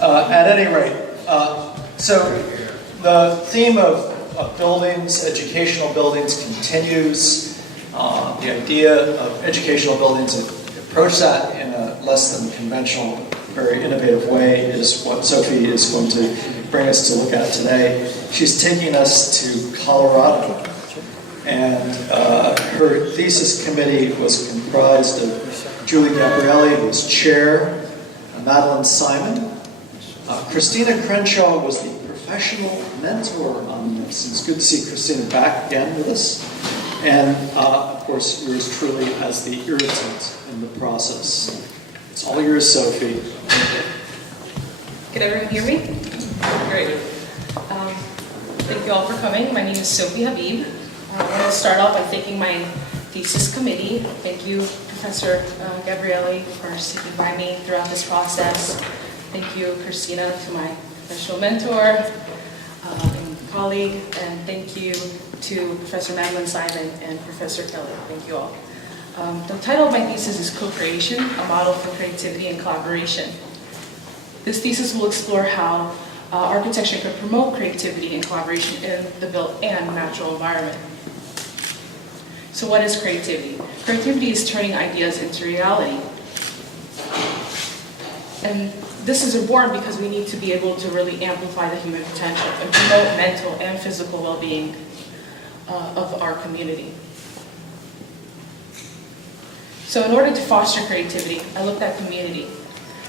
At any rate, so the theme of buildings, educational buildings continues. The idea of educational buildings, approach that in a less than conventional, very innovative way is what Sophie is going to bring us to look at today. She's taking us to Colorado, and her thesis committee was comprised of Julie Gabrielli, who was chair, Madeline Simon. Christina Crenshaw was the professional mentor on this. It's good to see Christina back again with us. And, of course, yours truly as the irritant in the process. It's all yours, Sophie. Can everyone hear me? Great. Thank you all for coming. My name is Sophie Habib. I want to start off by thanking my thesis committee. Thank you, Professor Gabrielli, for sticking by me throughout this process. Thank you, Christina, to my professional mentor and colleague, and thank you to Professor Madeline Simon and Professor Kelly. Thank you all. The title of my thesis is Co-Creation, a Model for Creativity and Collaboration. This thesis will explore how architecture can promote creativity and collaboration in the built and natural environment. So what is creativity? Creativity is turning ideas into reality. And this is important because we need to be able to really amplify the human potential and promote mental and physical well-being of our community. So in order to foster creativity, I looked at community,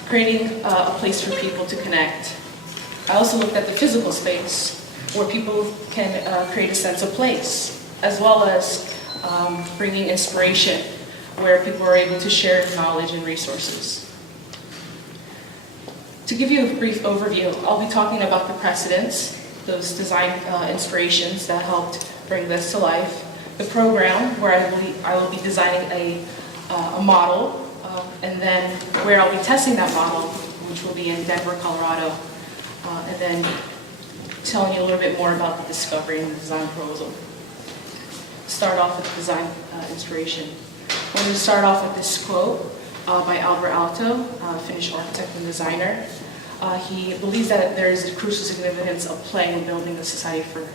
creating a place for people to connect. I also looked at the physical space where people can create a sense of place, as well as bringing inspiration where people are able to share knowledge and resources. To give you a brief overview, I'll be talking about the precedents, those design inspirations that helped bring this to life, the program where I will be designing a model, and then where I'll be testing that model, which will be in Denver, Colorado, and then telling you a little bit more about the discovery and the design proposal. Start off with design inspiration. I'm going to start off with this quote by Albert Aalto, Finnish architect and designer. He believes that there is a crucial significance of play in building a society for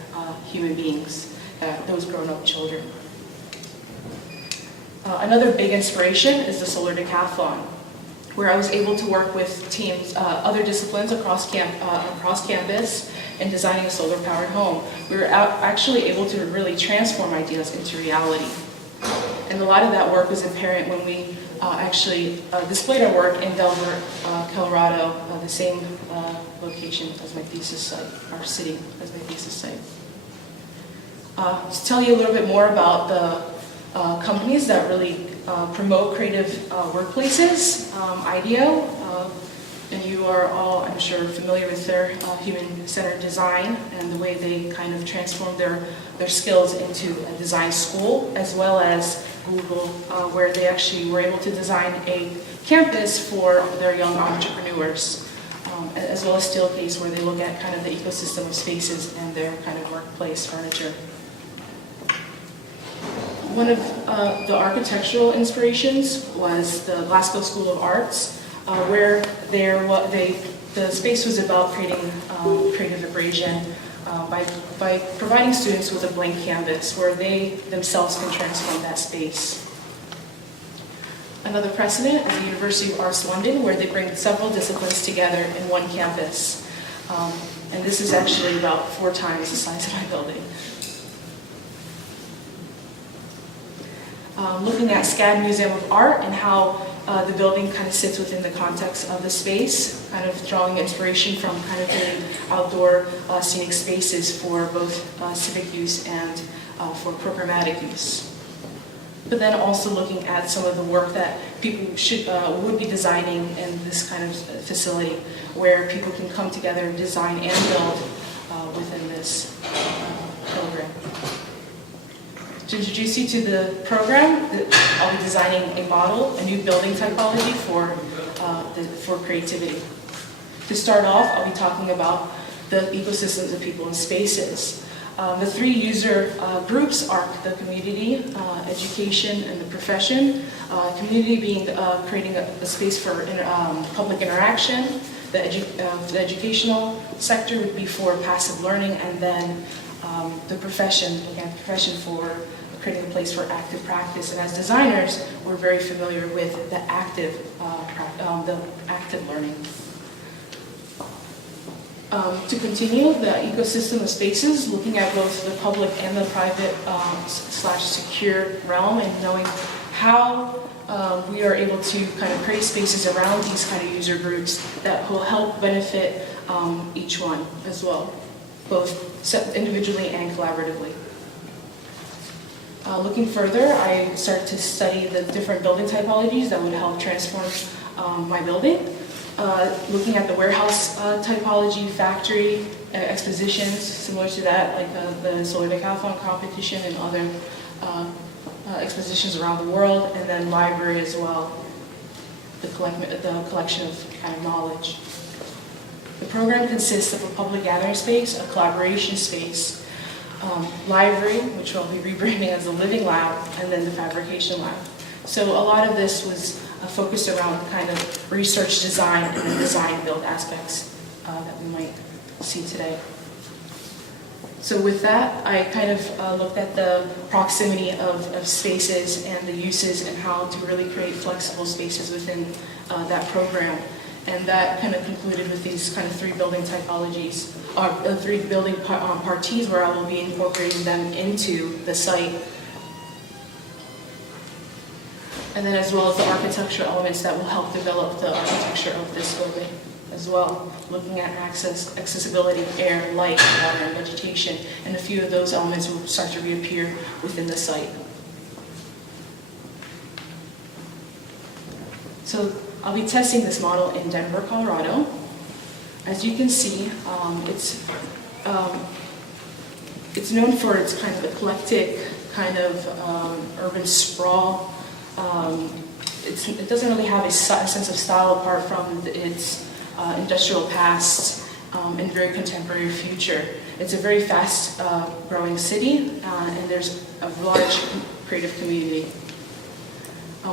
human beings, those grown-up children. Another big inspiration is the Solar Decathlon, where I was able to work with teams, other disciplines across campus in designing a solar-powered home. We were actually able to really transform ideas into reality. And a lot of that work was apparent when we actually displayed our work in Denver, Colorado, the same location as my thesis site, our city as my thesis site. To tell you a little bit more about the companies that really promote creative workplaces, IDEO, and you are all, I'm sure, familiar with their human-centered design and the way they kind of transform their skills into a design school, as well as Google, where they actually were able to design a campus for their young entrepreneurs, as well as Steelcase, where they look at kind of the ecosystem of spaces and their kind of workplace furniture. One of the architectural inspirations was the Glasgow School of Arts, where the space was about creating creative abrasion by providing students with a blank canvas where they themselves can transform that space. Another precedent is the University of Arts London, where they bring several disciplines together in one campus. And this is actually about 4 times the size of my building. Looking at SCAD Museum of Art and how the building kind of sits within the context of the space, kind of drawing inspiration from kind of the outdoor scenic spaces for both civic use and for programmatic use. But then also looking at some of the work that people would be designing in this kind of facility, where people can come together and design and build within this program. To introduce you to the program, I'll be designing a model, a new building typology for creativity. To start off, I'll be talking about the ecosystems of people and spaces. The 3 user groups are the community, education, and the profession. Community being creating a space for public interaction. The educational sector would be for passive learning, and then the profession, looking at the profession for creating a place for active practice. And as designers, we're very familiar with the active learning. To continue, the ecosystem of spaces, looking at both the public and the private / secure realm, and knowing how we are able to kind of create spaces around these kind of user groups that will help benefit each one as well, both individually and collaboratively. Looking further, I started to study the different building typologies that would help transform my building. Looking at the warehouse typology, factory, expositions, similar to that, like the Solar Decathlon competition and other expositions around the world, and then library as well, the collection of kind of knowledge. The program consists of a public gathering space, a collaboration space, library, which I'll be rebranding as the living lab, and then the fabrication lab. So a lot of this was focused around kind of research design and the design build aspects that we might see today. So with that, I kind of looked at the proximity of spaces and the uses and how to really create flexible spaces within that program. And that kind of concluded with these kind of three building typologies, or three building parties where I will be incorporating them into the site. And then as well as the architectural elements that will help develop the architecture of this building as well, looking at accessibility, air, light, water, and vegetation, and a few of those elements will start to reappear within the site. So I'll be testing this model in Denver, Colorado. As you can see, it's known for its kind of eclectic, kind of urban sprawl. It doesn't really have a sense of style apart from its industrial past and very contemporary future. It's a very fast growing city, and there's a large creative community.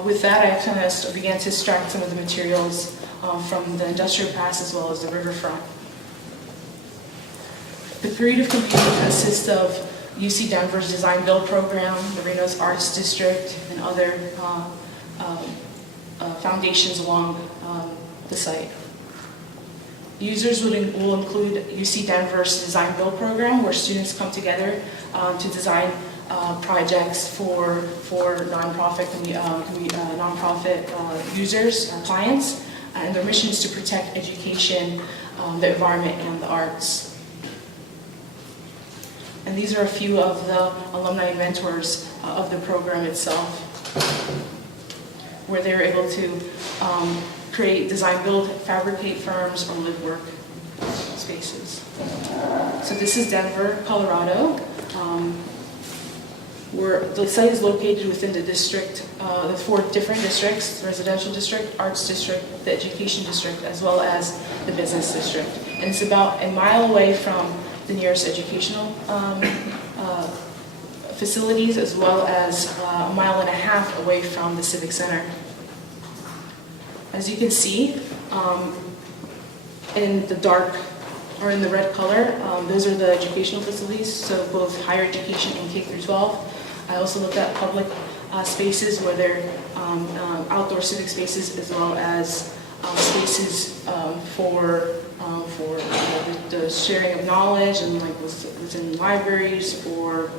With that, I kind of began to extract some of the materials from the industrial past as well as the riverfront. The creative community consists of UC Denver's Design Build program, the Reno's Arts District, and other foundations along the site. Users will include UC Denver's Design Build program, where students come together to design projects for nonprofit users, clients, and their mission is to protect education, the environment, and the arts. And these are a few of the alumni mentors of the program itself, where they were able to create, design, build, fabricate firms or live work spaces. So this is Denver, Colorado. Where the site is located within the district, the 4 different districts: the residential district, arts district, the education district, as well as the business district. And it's about a mile away from the nearest educational facilities, as well as a mile and a half away from the Civic Center. As you can see, in the dark or in the red color, those are the educational facilities, so both higher education and K through 12. I also looked at public spaces, where they're outdoor civic spaces, as well as spaces for the sharing of knowledge, and like within libraries or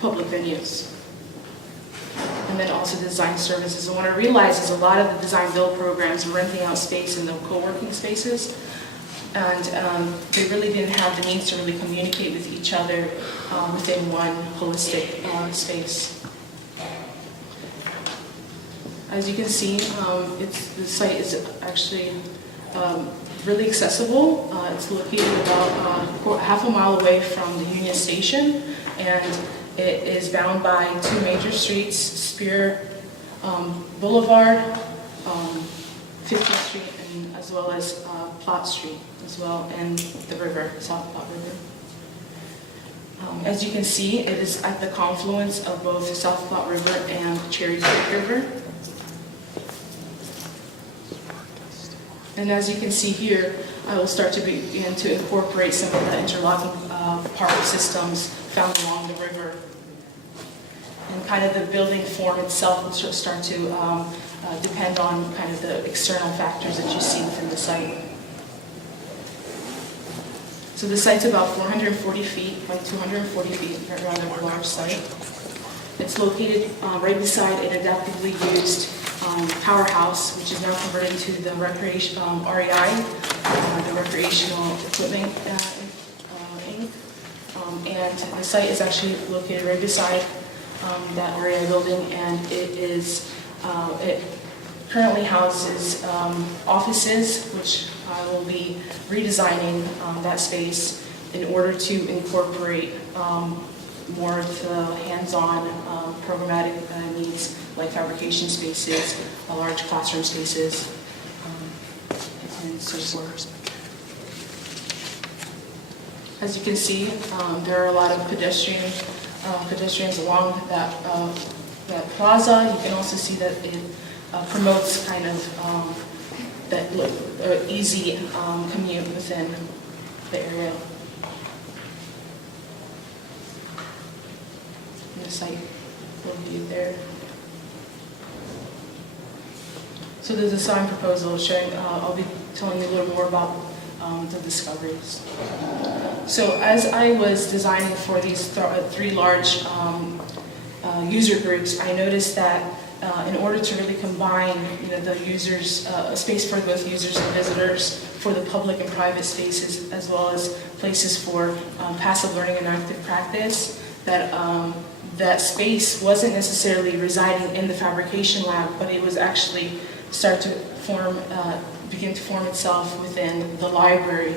public venues. And then also design services. And what I realized is a lot of the design build programs are renting out space in the co-working spaces. And they really didn't have the means to really communicate with each other within one holistic space. As you can see, the site is actually really accessible. It's located about half a mile away from the Union Station, and it is bound by 2 major streets: Spear Boulevard, 50th Street, and as well as Plot Street as well, and the river, South Plot River. As you can see, it is at the confluence of both South Plot River and Cherry Creek River. And as you can see here, I will start to begin to incorporate some of the interlocking park systems found along the river. And kind of the building form itself will start to depend on kind of the external factors that you see within the site. So the site's about 440 feet by 240 feet, a rather large site. It's located right beside an adaptively used powerhouse, which is now converted to the recreation REI, the Recreational Equipment Inc. And the site is actually located right beside that REI building, and it currently houses offices, which I will be redesigning that space in order to incorporate more of the hands-on programmatic needs, like fabrication spaces, large classroom spaces, and so forth. As you can see, there are a lot of pedestrians along that plaza. You can also see that it promotes kind of that easy commute within the area. And the site will be there. So the design proposal is showing, I'll be telling you a little more about the discoveries. So as I was designing for these three large user groups, I noticed that in order to really combine the users, a space for both users and visitors, for the public and private spaces, as well as places for passive learning and active practice, that space wasn't necessarily residing in the fabrication lab, but it was actually begin to form itself within the library.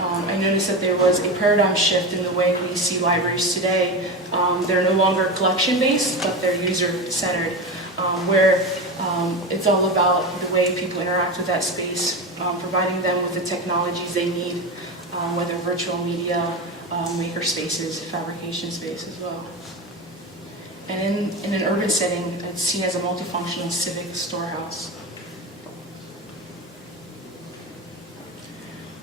I noticed that there was a paradigm shift in the way we see libraries today. They're no longer collection-based, but they're user-centered, where it's all about the way people interact with that space, providing them with the technologies they need, whether virtual media, maker spaces, fabrication space as well. And in an urban setting, it's seen as a multifunctional civic storehouse.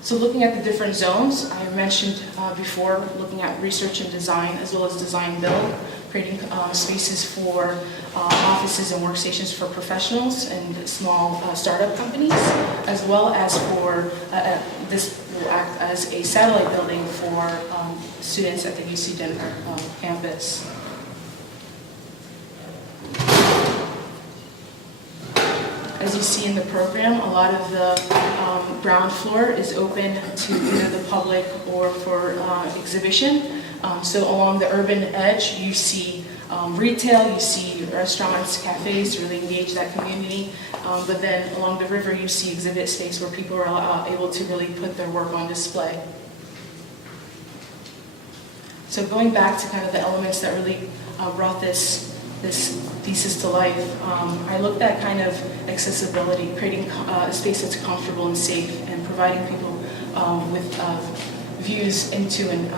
So looking at the different zones, I mentioned before, looking at research and design, as well as design build, creating spaces for offices and workstations for professionals and small startup companies, as well as for, this will act as a satellite building for students at the UC Denver campus. As you see in the program, a lot of the ground floor is open to either the public or for exhibition. So along the urban edge, you see retail, you see restaurants, cafes to really engage that community. But then along the river, you see exhibit space where people are able to really put their work on display. So going back to kind of the elements that really brought this thesis to life, I looked at kind of accessibility, creating a space that's comfortable and safe, and providing people with views into and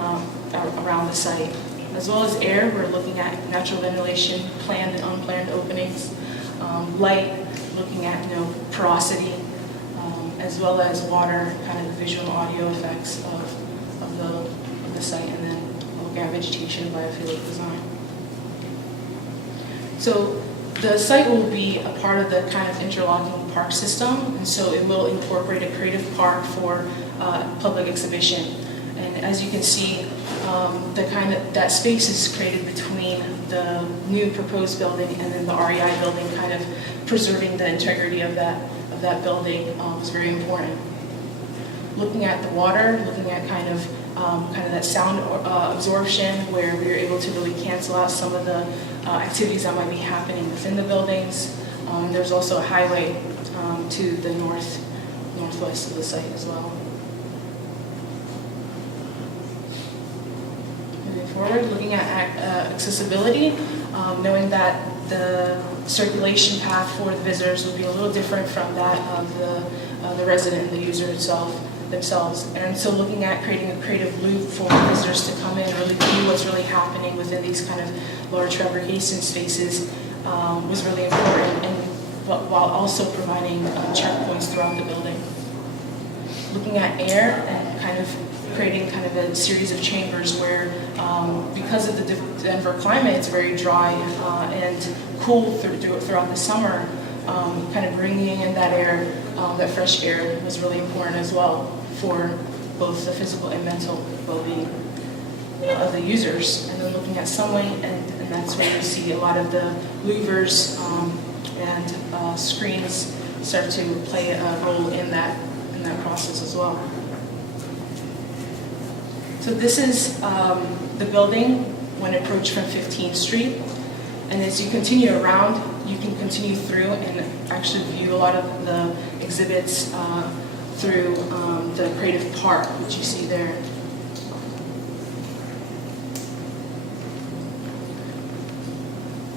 around the site. As well as air, we're looking at natural ventilation, planned and unplanned openings, light, looking at porosity, as well as water, kind of the visual audio effects of the site, and then looking at vegetation and biophilic design. So the site will be a part of the kind of interlocking park system, and so it will incorporate a creative park for public exhibition. And as you can see, that space is created between the new proposed building and then the REI building, kind of preserving the integrity of that building is very important. Looking at the water, looking at kind of that sound absorption, where we were able to really cancel out some of the activities that might be happening within the buildings. There's also a highway to the northwest of the site as well. Moving forward, looking at accessibility, knowing that the circulation path for the visitors will be a little different from that of the resident and the user themselves. And so looking at creating a creative loop for visitors to come in and really view what's really happening within these kind of large fabrication spaces was really important, and while also providing checkpoints throughout the building. looking at air and kind of creating kind of a series of chambers where, because of the Denver climate, it's very dry and cool throughout the summer, kind of bringing in that air, that fresh air was really important as well for both the physical and mental well-being of the users. And then looking at sunlight, and that's where you see a lot of the louvers and screens start to play a role in that process as well. So this is the building when approached from 15th Street. And as you continue around, you can continue through and actually view a lot of the exhibits through the Creative Park, which you see there.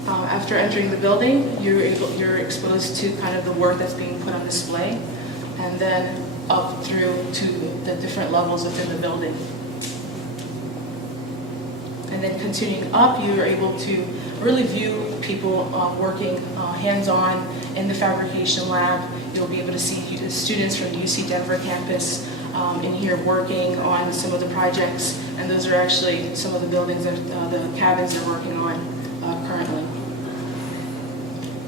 After entering the building, you're exposed to kind of the work that's being put on display, and then up through to the different levels within the building. And then continuing up, you're able to really view people working hands-on in the fabrication lab. You'll be able to see students from the UC Denver campus in here working on some of the projects, and those are actually some of the buildings that the cabins are working on currently.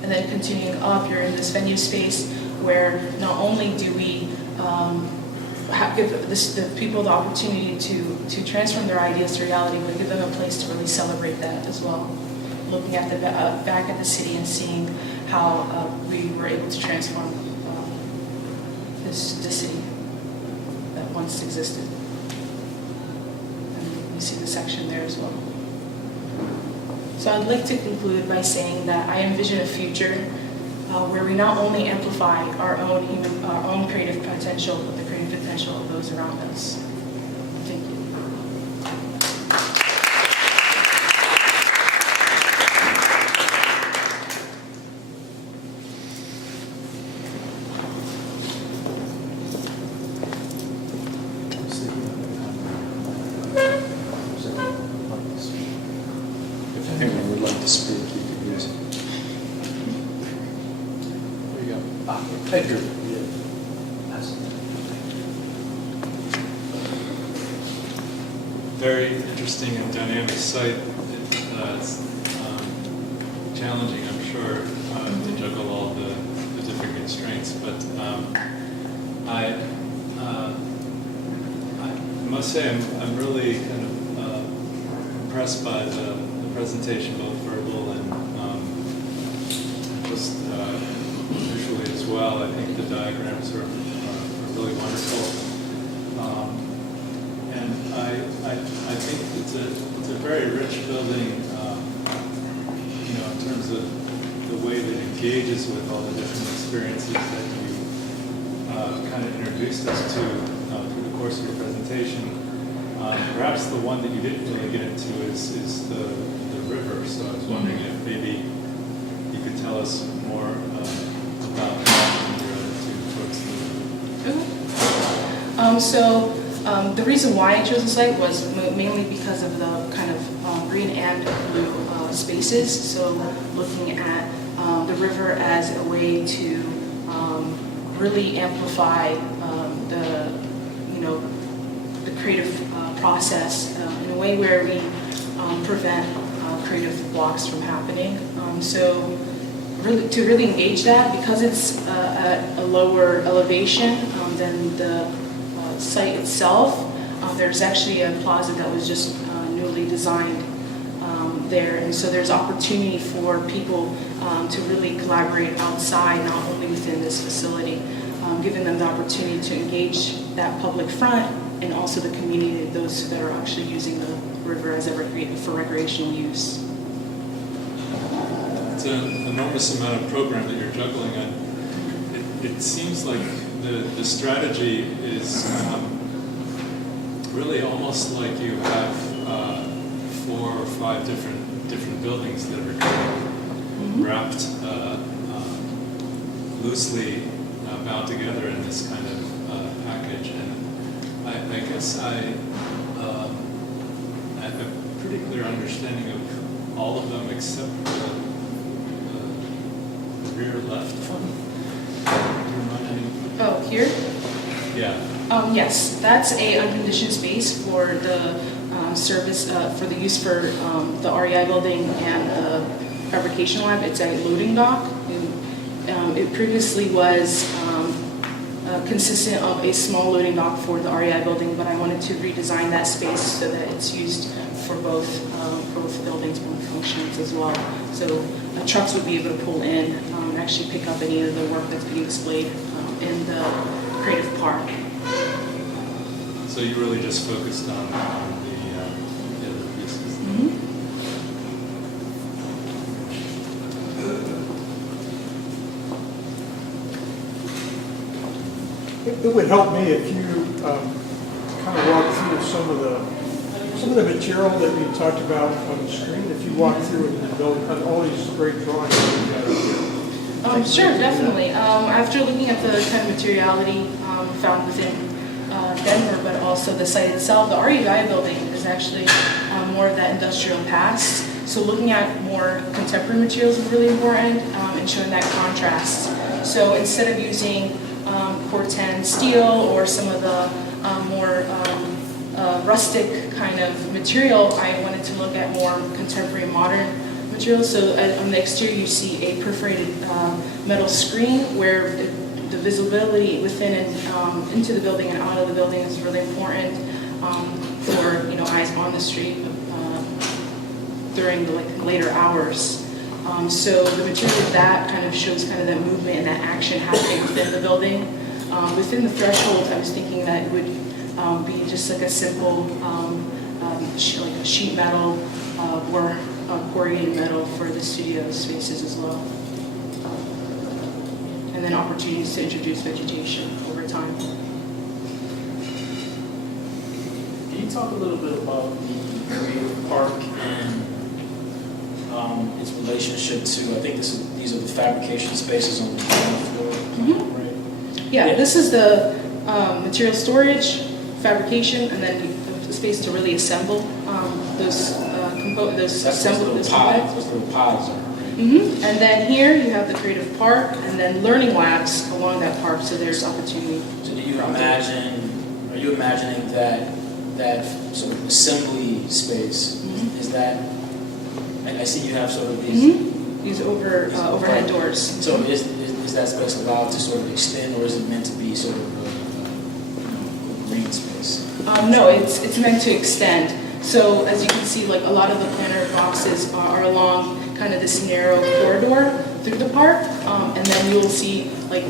And then continuing up, you're in this venue space where not only do we give the people the opportunity to transform their ideas to reality, but give them a place to really celebrate that as well. Looking at the back at the city and seeing how we were able to transform this city that once existed. And you see the section there as well. So I'd like to conclude by saying that I envision a future where we not only amplify our own creative potential, but the creative potential of those around us. Thank you. If anyone would like to speak, you could use it. There you go. Edgar. Very interesting and dynamic site. It's challenging, I'm sure, to juggle all the different constraints. But I must say I'm really kind of impressed by the presentation, both verbal and just visually as well. I think the diagrams are really wonderful. And I think it's a very rich building, in terms of the way that it engages with all the different experiences that you kind of introduced us to through the course of your presentation. Perhaps the one that you didn't really get into is the river. So I was wondering if maybe you could tell us more about that and your attitude towards the river. The reason why I chose the site was mainly because of the kind of green and blue spaces. So looking at the river as a way to really amplify the creative process in a way where we prevent creative blocks from happening. To really engage that, because it's at a lower elevation than the site itself, there's actually a plaza that was just newly designed there, and so there's opportunity for people to really collaborate outside, not only within this facility, giving them the opportunity to engage that public front and also the community, those that are actually using the river as for recreational use. It's an enormous amount of program that you're juggling, and it seems like the strategy is really almost like you have 4 or 5 different buildings that are kind of wrapped loosely bound together in this kind of package. And I guess I have a pretty clear understanding of all of them except the rear left one. Do you remind me? Oh, here? Yeah. Yes, that's a unconditioned space for the service, for the use for the REI building and the fabrication lab. It's a loading dock. It previously was consistent of a small loading dock for the REI building, but I wanted to redesign that space so that it's used for both buildings, both functions as well. So trucks would be able to pull in and actually pick up any of the work that's being displayed in the creative park. So you really just focused on the other pieces? Mm-hmm. It would help me if you kind of walk through some of the material that you talked about on the screen. If you walk through and build all these great drawings that you got up here. Sure, definitely. After looking at the kind of materiality found within Denver, but also the site itself, the REI building is actually more of that industrial past. So looking at more contemporary materials is really important and showing that contrast. So instead of using Corten steel or some of the more rustic kind of material, I wanted to look at more contemporary modern materials. So on the exterior you see a perforated metal screen where the visibility within and into the building and out of the building is really important for eyes on the street during the later hours. So the material of that kind of shows kind of that movement and that action happening within the building. Within the threshold, I was thinking that it would be just like a simple like a sheet metal or corrugated metal for the studio spaces as well. And then opportunities to introduce vegetation over time. Can you talk a little bit about the creative park and its relationship to, I think these are the fabrication spaces on the ground floor, Mm-hmm. right? Yeah, this is the material storage, fabrication, and then the space to really assemble those components, That's those assemble those those little components. pods, those little pods are, right? Mm-hmm. And then here you have the creative park, and then learning labs along that park. So there's opportunity. So are you imagining that sort of assembly space, Mhm. is that, I see you have sort of these, These overhead doors. so is that space allowed to sort of extend, or is it meant to be sort of a green space? No, it's meant to extend. So as you can see, like a lot of the planter boxes are along kind of this narrow corridor through the park, and then you'll see like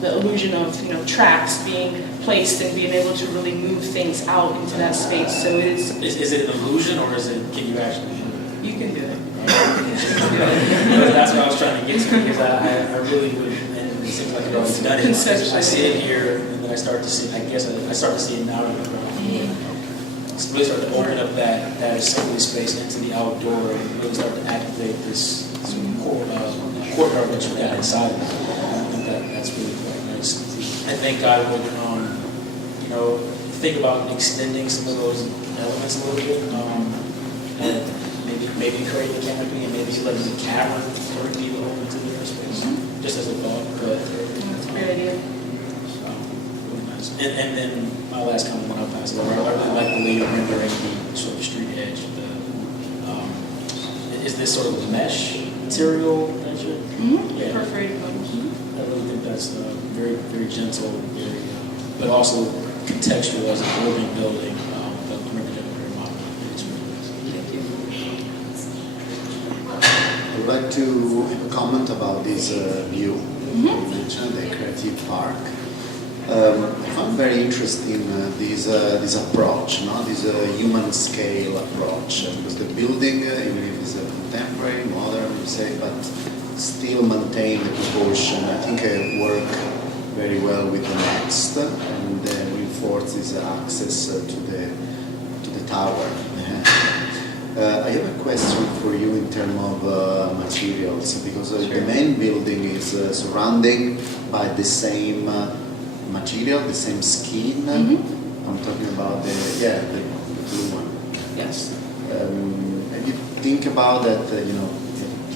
the illusion of tracks being placed and being able to really move things out into that space. So it is. Is it an illusion, or can you actually do it? You can do it. That's what I was trying to get to, because I really would, and it seems like I've always done it. I see it here, and then I start to see, I start to see it now. It's really start to open up that assembly space into the outdoor and really start to activate this sort of courtyard that you got inside of it. I think that's really quite nice. I think I would, think about extending some of those elements a little bit, and maybe create a canopy and maybe let the cavern or people into the airspace, just as a thought. But That's a great idea. really nice. And then my last comment, when I'll pass it over, I really like the way you're rendering the sort of street edge. Is this sort of a mesh material that you're? Mm-hmm. Yeah. Perforated metals. I really think that's very, very gentle, very, but also contextual as a living building. The very modern. It's really nice. I would like to comment about this view. Mm-hmm. You mentioned the creative park. I found very interesting this approach, this human scale approach, because the building, even if it's a contemporary, modern, we say, but still maintain the proportion. I think it work very well with the next and reinforces access to the tower. I have a question for you in terms of materials, because the main building is surrounded by the same material, the same skin. Mm-hmm. I'm talking about the blue one. Yes. Have you think about that?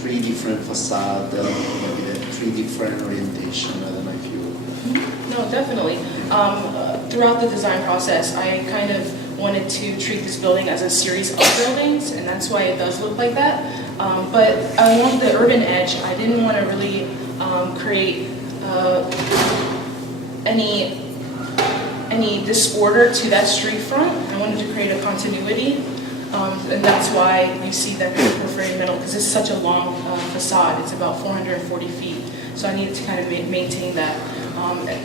Three different facades, maybe the three different orientation. I don't know if you. No, definitely. throughout the design process, I kind of wanted to treat this building as a series of buildings, and that's why it does look like that. But along the urban edge, I didn't want to really create any disorder to that street front. I wanted to create a continuity, and that's why you see that perforated metal, because it's such a long facade. It's about 440 feet, so I needed to kind of maintain that,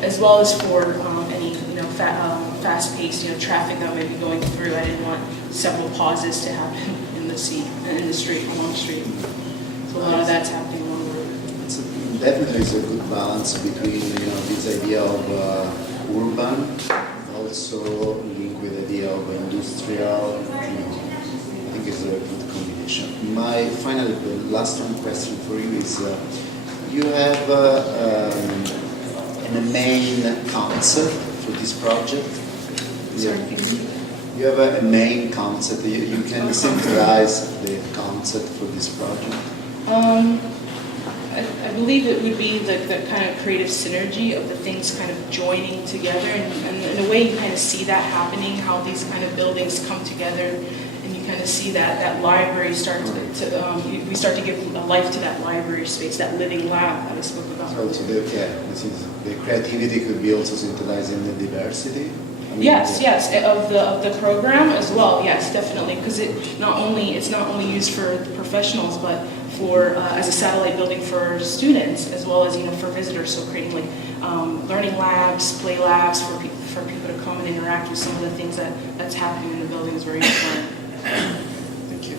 as well as for any fast-paced traffic that may be going through. I didn't want several pauses to happen in the street, along the street. So a lot of that's happening along the road. Definitely is a good balance between this idea of urban, also linked with the idea of industrial. I think it's a good combination. My final, the last one question for you is: you have a main concept for this project. Sorry, You have a main concept. You can synthesize the concept for this project. I believe it would be the kind of creative synergy of the things kind of joining together, and in a way you kind of see that happening, how these kind of buildings come together, and you kind of see that library start we start to give a life to that library space, that living lab that I spoke about. So the creativity could be also synthesized in the diversity. Yes, of the program as well. Yes, definitely, because it's not only used for the professionals, but for as a satellite building for students as well as for visitors. So creating like learning labs, play labs for people to come and interact with some of the things that's happening in the building is very important. Thank you.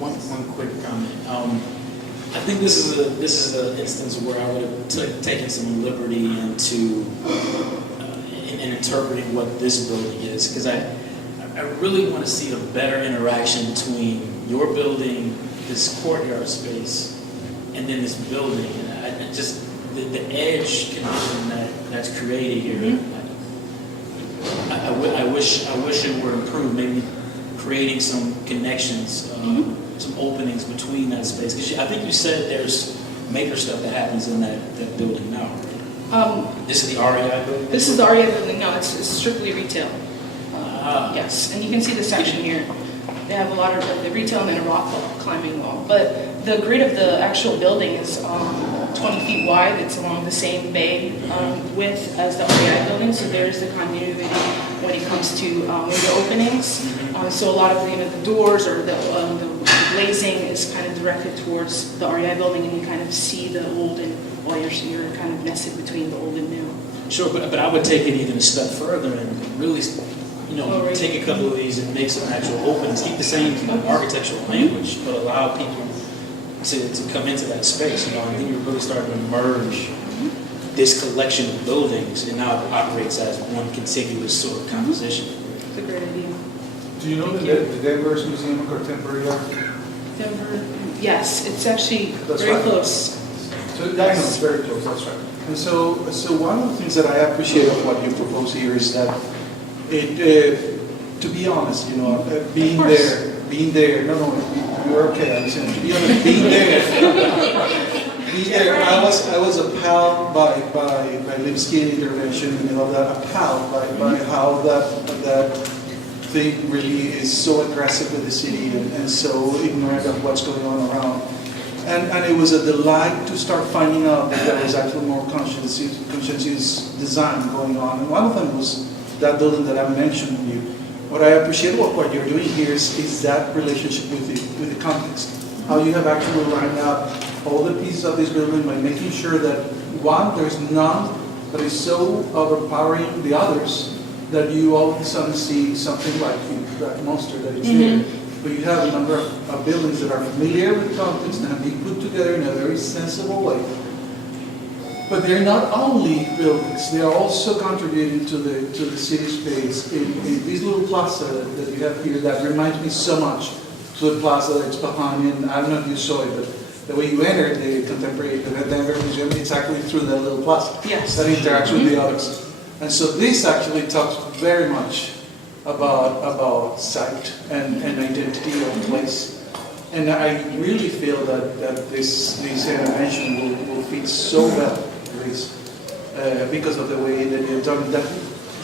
One quick comment. I think this is an instance where I would have taken some liberty into in interpreting what this building is, because I really want to see a better interaction between your building, this courtyard space, and then this building. And I just the edge condition that's created here. Mm-hmm. I wish it were improved. Maybe creating some connections, some openings between that space. Because I think you said there's maker stuff that happens in that building now. This is the REI building? This is the REI building. No, it's strictly retail. Yes, and you can see the section here. They have a lot of the retail and then a rock climbing wall. But the grid of the actual building is 20 feet wide. It's along the same bay width as the REI building, so there's the continuity when it comes to window openings. So a lot of the doors or the glazing is kind of directed towards the REI building, and you kind of see the old and while you're kind of nested between the old and new. Sure, but I would take it even a step further and really, take a couple of these and make some actual openings. Keep the same architectural language, but allow people to come into that space. I think you're really starting to merge this collection of buildings, and now it operates as one contiguous sort of composition. It's a great idea. Do you know the Denver's Museum of Contemporary Art? Denver, yes, it's actually That's very right. close. So I know it's very close, that's right. And so one of the things that I appreciate of what you propose here is that to be honest, being there, no, you're okay, I'm saying, to be honest, being there, I was appalled by Lipsky intervention, appalled by how that thing really is so aggressive with the city and so ignorant of what's going on around. And it was a delight to start finding out that there was actually more conscientious design going on. And one of them was that building that I mentioned to you. What I appreciate about what you're doing here is that relationship with the context. How you have actually lined up all the pieces of this building by making sure that, one, there's none that is so overpowering the others that you all of a sudden see something like that monster that is there. But you have a number of buildings that are familiar with context and have been put together in a very sensible way. But they're not only buildings, they are also contributing to the city space in this little plaza that you have here that reminds me so much to the plaza that's behind me. And I don't know if you saw it, but the way you enter the Denver Museum, it's actually through that little plaza. Yes. That interacts with the others. And so this actually talks very much about site and identity of place. And I really feel that this intervention will fit so well, Grace, because of the way that you've done that.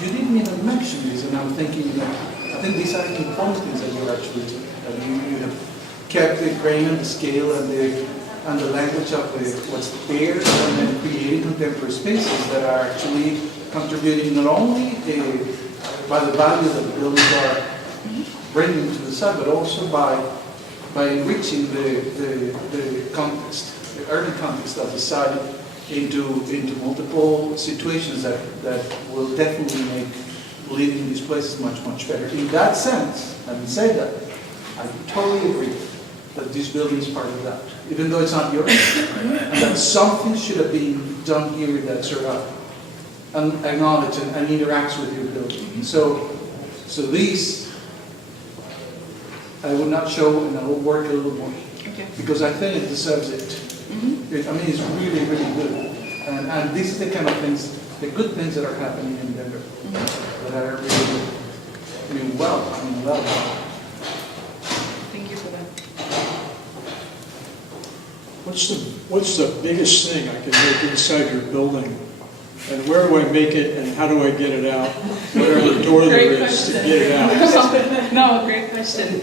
you didn't even mention this, and I'm thinking that, I think these are important things that you're actually doing. That you have kept the grain and the scale and the language of what's there, and then creating contemporary spaces that are actually contributing not only by the value that the buildings are bringing to the site, but also by enriching the context, the urban context of the site into multiple situations that will definitely make living in these places much, much better. In that sense, having said that, I totally agree that this building is part of that, even though it's not yours, and that something should have been done here that sort of acknowledges and interacts with your building. So these, I will not show, and I will work a little more, because I think it deserves it. I mean, it's really, really good. And these are the kind of things, the good things that are happening in Denver, that are really, well. Thank you for that. What's the biggest thing I can make inside your building? And where do I make it, and how do I get it out? Whatever door there is to get it out. No, great question.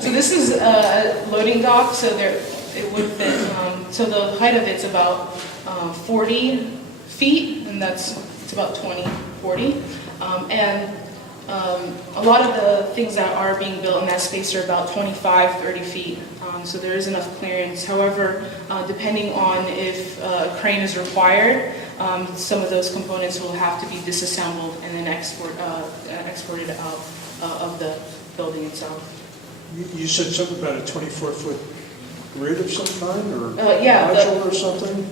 So this is a loading dock, so it would fit. So the height of it's about 40 feet, and it's about 40. A lot of the things that are being built in that space are about 25, 30 feet. So there is enough clearance. However, depending on if a crane is required, some of those components will have to be disassembled and then exported out of the building itself. You said something about a 24-foot grid of some kind, or module or something?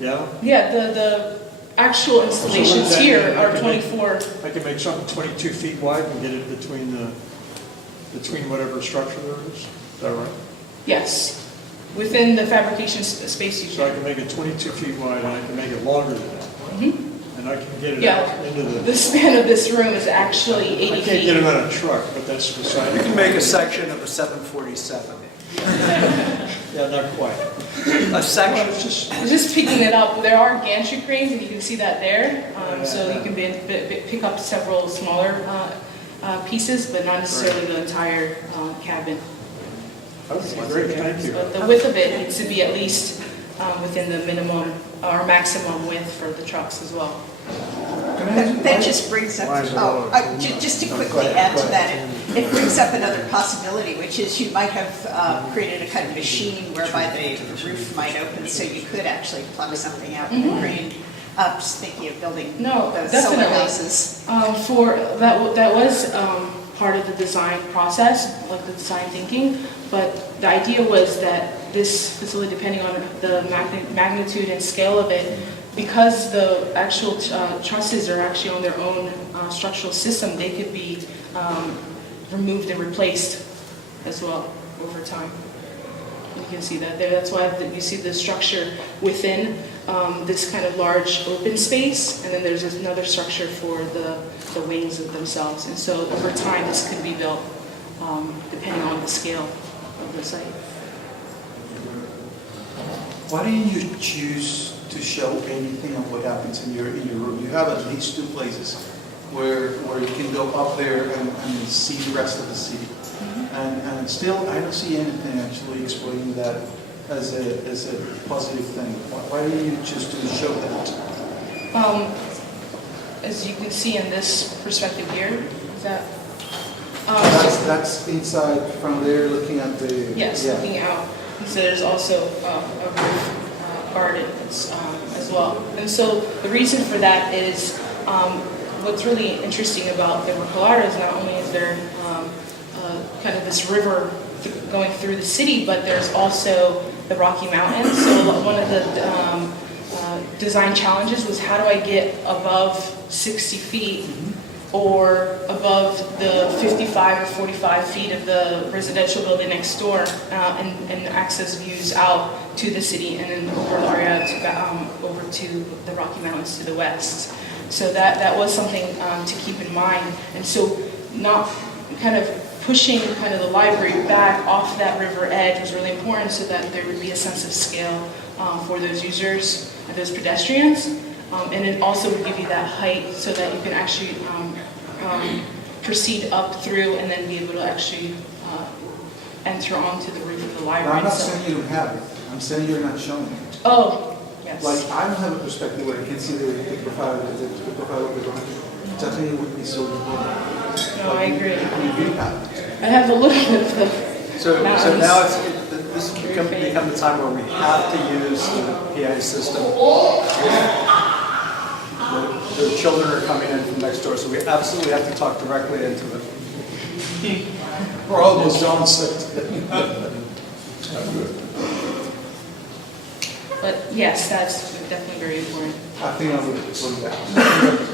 Yeah? Yeah, the actual installations here are 24. I can make something 22 feet wide and get it between whatever structure there is. Is that right? Yes. Within the fabrication space you So I can. can make it 22 feet wide, and I can make it longer than that. And I can get it Yeah. out into The span of this room is actually 80 I feet. can't get it on a truck, but that's beside You it. can make a section of a 747. Yeah, not quite. A section. It's just, Just picking it up, there are gantry cranes, and you can see that there. So you can pick up several smaller pieces, but not necessarily the entire cabin. okay, great, thank you. But the width of it needs to be at least within the minimum or maximum width for the trucks as well. That just brings up, just to quickly add to that, it brings up another possibility, which is you might have created a kind of machine whereby the roof might open, so you could actually plug something out in the crane. Just thinking of building No, those solar definitely. houses. That was part of the design process, like the design thinking, but the idea was that this facility, depending on the magnitude and scale of it, because the actual trusses are actually on their own structural system, they could be removed and replaced as well over time. You can see that there. That's why you see the structure within this kind of large open space, and then there's another structure for the wings of themselves. And so over time, this could be built depending on the scale of the site. Why didn't you choose to show anything of what happens in your room? You have at least two places where you can go up there and see the rest of the city. And still, I don't see anything actually explaining that as a positive thing. Why didn't you choose to show that? As you can see in this perspective here, is that? That's inside from there looking at the... Yes, yeah. looking out. And so there's also a roof garden as well. And so the reason for that is what's really interesting about the Colorado is not only is there kind of this river going through the city, but there's also the Rocky Mountains. So one of the design challenges was how do I get above 60 feet or above the 55 or 45 feet of the residential building next door and access views out to the city and then over the area over to the Rocky Mountains to the west. So that was something to keep in mind. And so not kind of pushing kind of the library back off that river edge was really important so that there would be a sense of scale for those users. those pedestrians. And it also would give you that height so that you can actually proceed up through and then be able to actually enter onto the roof of the Now, library. I'm not itself. saying you don't have it, I'm saying you're not showing it. Oh, yes. Like, I don't have a perspective where I can see the profile of the drawing. Which I think would be so important. No, I agree. You have it. I have a little bit of the So mountains. now this has become the time where we have to use the PA system. The children are coming in from next door, so we absolutely have to talk directly into it. We're almost on six. But yes, that's definitely very important. I think I would put that.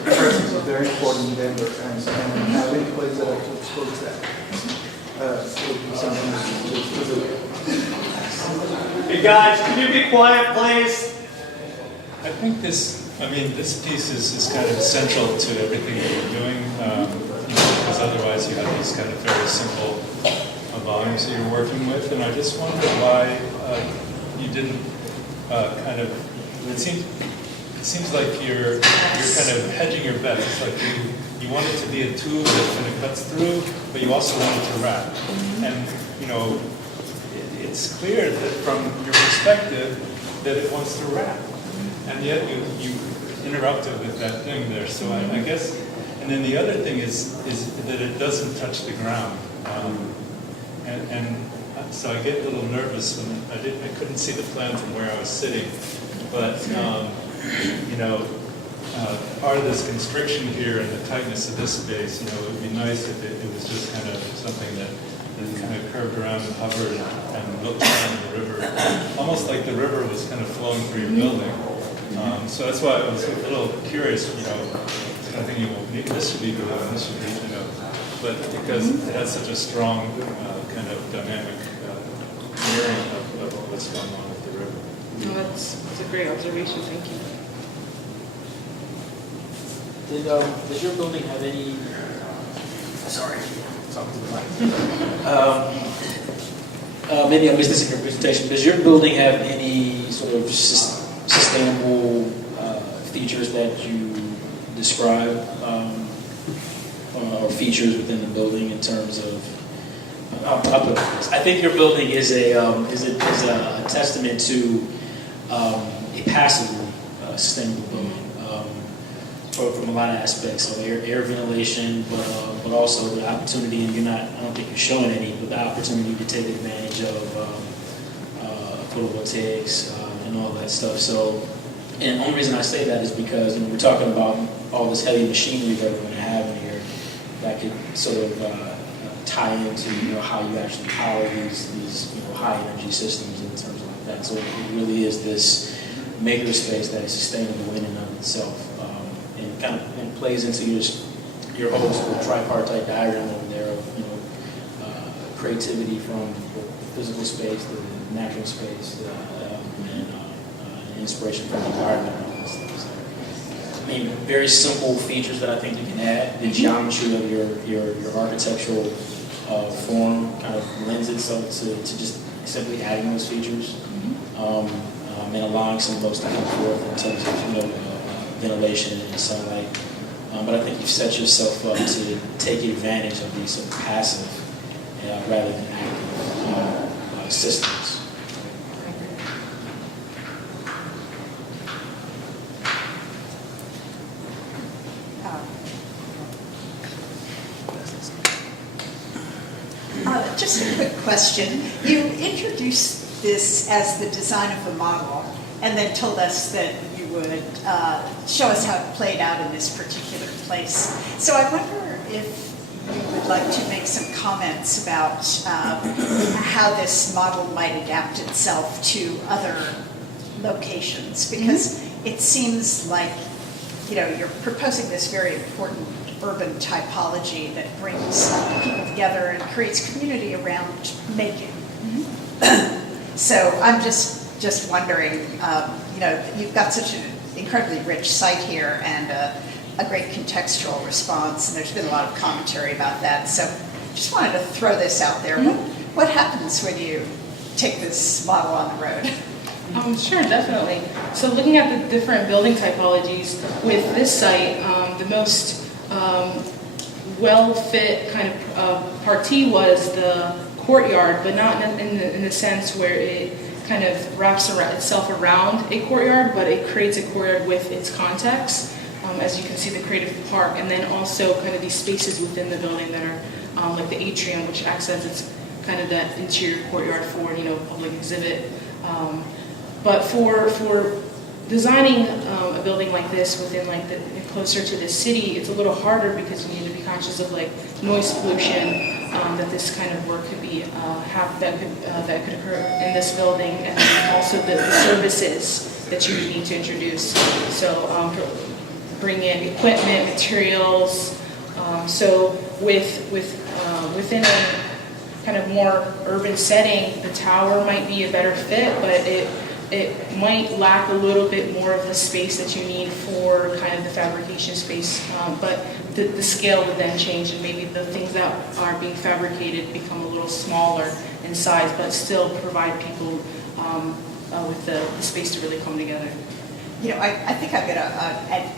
Presence is very important in Denver, and having a place that actually exposes that. Would be something to Hey guys, can you be quiet, please? I think this piece is kind of central to everything that you're doing, because otherwise you have these kind of very simple volumes that you're working with, and I just wonder why you didn't kind of. It seems like you're kind of hedging your bets. It's like you want it to be a tube that kind of cuts through, but you also want it to wrap. And it's clear that from your perspective that it wants to wrap, and yet you interrupted with that thing there. So I guess, and then the other thing is that it doesn't touch the ground, and so I get a little nervous when I couldn't see the plan from where I was sitting, but part of this constriction here and the tightness of this space, it would be nice if it was just kind of something that kind of curved around and hovered and looked down the river, almost like the river was kind of flowing through your building. So that's why I was a little curious, kind of thinking, well, maybe this should be blue and this should be, but because it has such a strong kind of dynamic mirroring of what's going on with the river. No, that's a great observation. Thank you. Does your building have any? Sorry, talk to the mic. Maybe I missed this in your presentation. Does your building have any sort of sustainable features that you describe, or features within the building in terms of? I'll put it like this. I think your building is a testament to a passively sustainable building. From a lot of aspects, so air ventilation, but also the opportunity, and I don't think you're showing any, but the opportunity to take advantage of photovoltaics and all that stuff. So, and the only reason I say that is because we're talking about all this heavy machinery that we're going to have in here that could sort of tie into how you actually power these high energy systems in terms of like that. So it really is this maker space that is sustainable in and of itself. And kind of plays into your whole sort of tripartite diagram over there of creativity from the physical space, the natural space, and inspiration from the environment and all that stuff. So, I mean, very simple features that I think you can add. The geometry of your architectural form kind of lends itself to just simply adding those features, and allowing some of those to come forth in terms of ventilation and sunlight, but I think you've set yourself up to take advantage of these sort of passive rather than active systems. Just a quick question. You introduced this as the design of the model and then told us that you would show us how it played out in this particular place. So I wonder if you would like to make some comments about how this model might adapt itself to other locations, because it seems like you're proposing this very important urban typology that brings people together and creates community around making. So I'm just wondering, you've got such an incredibly rich site here and a great contextual response, and there's been a lot of commentary about that. So just wanted to throw this out there. What happens when you take this model on the road? Sure, definitely. So looking at the different building typologies, with this site, the most well-fit kind of partie was the courtyard, but not in the sense where it kind of wraps itself around a courtyard, but it creates a courtyard with its context. As you can see, the creative park, and then also kind of these spaces within the building that are like the atrium, which acts as its kind of that interior courtyard for public exhibit. But for designing a building like this within closer to the city, it's a little harder because you need to be conscious of noise pollution that this kind of work could be that could occur in this building, and then also the services that you would need to introduce. So bring in equipment, materials. So within a kind of more urban setting, the tower might be a better fit, but it might lack a little bit more of the space that you need for kind of the fabrication space. But the scale would then change, and maybe the things that are being fabricated become a little smaller in size, but still provide people with the space to really come together. I think I'm going to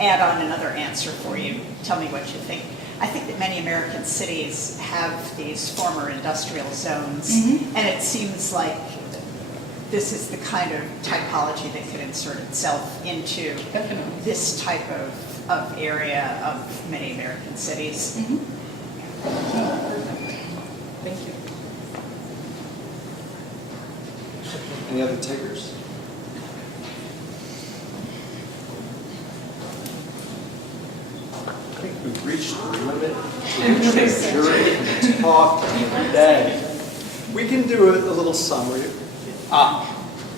add on another answer for you. Tell me what you think. I think that many American cities have these former industrial zones, and it seems like this is the kind of typology that could insert itself into this type of area of many American cities. Thank you. Any other takers? I think we've reached the limit to which the jury can talk today. We can do a little summary.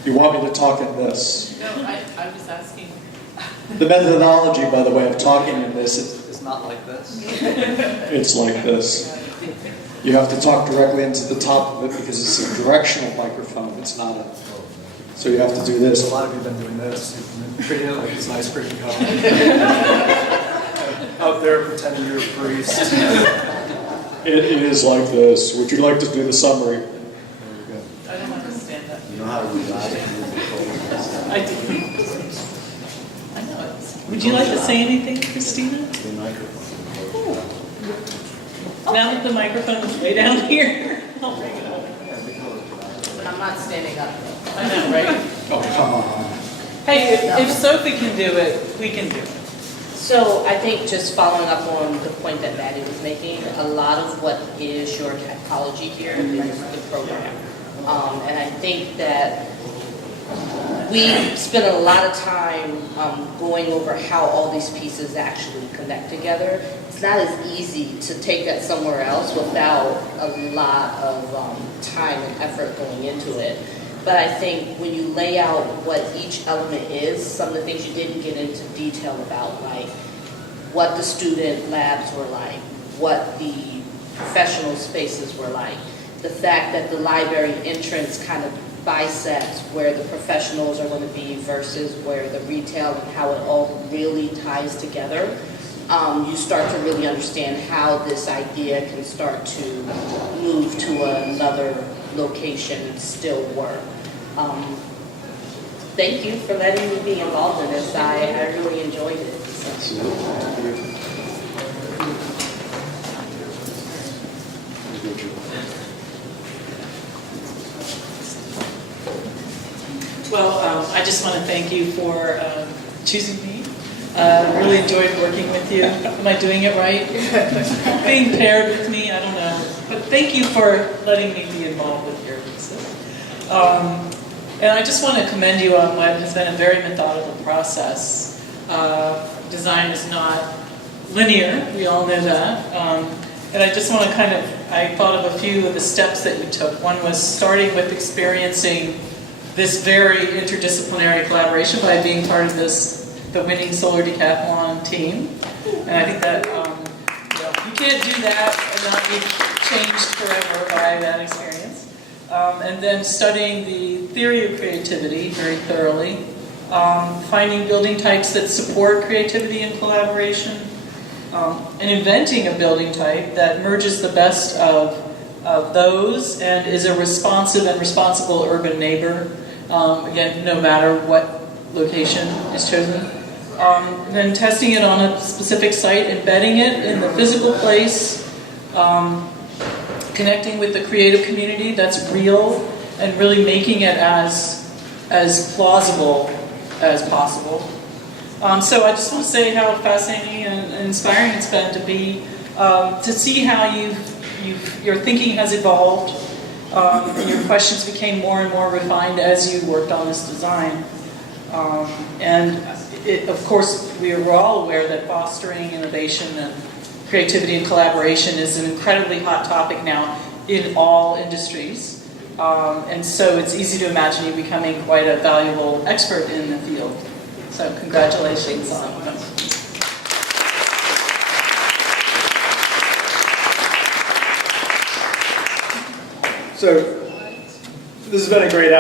You want me to talk in this? No, I was asking. The methodology, by the way, of talking in this is not like this. It's like this. You have to talk directly into the top of it because it's a directional microphone. It's not a... So you have to do this. A lot of you have been doing this. You've been treating it like it's an ice cream cone. Out there pretending you're a priest. It is like this. Would you like to do the summary? I don't understand that. You know how to do that? I do. I know it. Would you like to say anything, Christina? The microphone. Now that the microphone is way down here, I'll bring it up. But I'm not standing up. I know, right? Oh, come on. Hey, if Sophie can do it, we can do it. So I think just following up on the point that Maddie was making, a lot of what is your typology here is the program. And I think that we spend a lot of time going over how all these pieces actually connect together. It's not as easy to take that somewhere else without a lot of time and effort going into it. But I think when you lay out what each element is, some of the things you didn't get into detail about, like what the student labs were like, what the professional spaces were like, the fact that the library entrance kind of bisects where the professionals are going to be versus where the retail and how it all really ties together, you start to really understand how this idea can start to move to another location and still work. Thank you for letting me be involved in this. I really enjoyed it. Well, I just want to thank you for choosing me. Really enjoyed working with you. Am I doing it right? Being paired with me, I don't know. But thank you for letting me be involved with your thesis. And I just want to commend you on what has been a very methodical process. Design is not linear, we all know that. And I just want to I thought of a few of the steps that you took. One was starting with experiencing this very interdisciplinary collaboration by being part of the winning Solar Decathlon team. And I think that you can't do that and not be changed forever by that experience. And then studying the theory of creativity very thoroughly, finding building types that support creativity and collaboration, and inventing a building type that merges the best of those and is a responsive and responsible urban neighbor, again, no matter what location is chosen. Then testing it on a specific site, embedding it in the physical place, connecting with the creative community that's real, and really making it as plausible as possible. So I just want to say how fascinating and inspiring it's been to be, to see how your thinking has evolved, and your questions became more and more refined as you worked on this design. Of course, we're all aware that fostering innovation and creativity and collaboration is an incredibly hot topic now in all industries. And so it's easy to imagine you becoming quite a valuable expert in the field. So congratulations on them. So this has been a great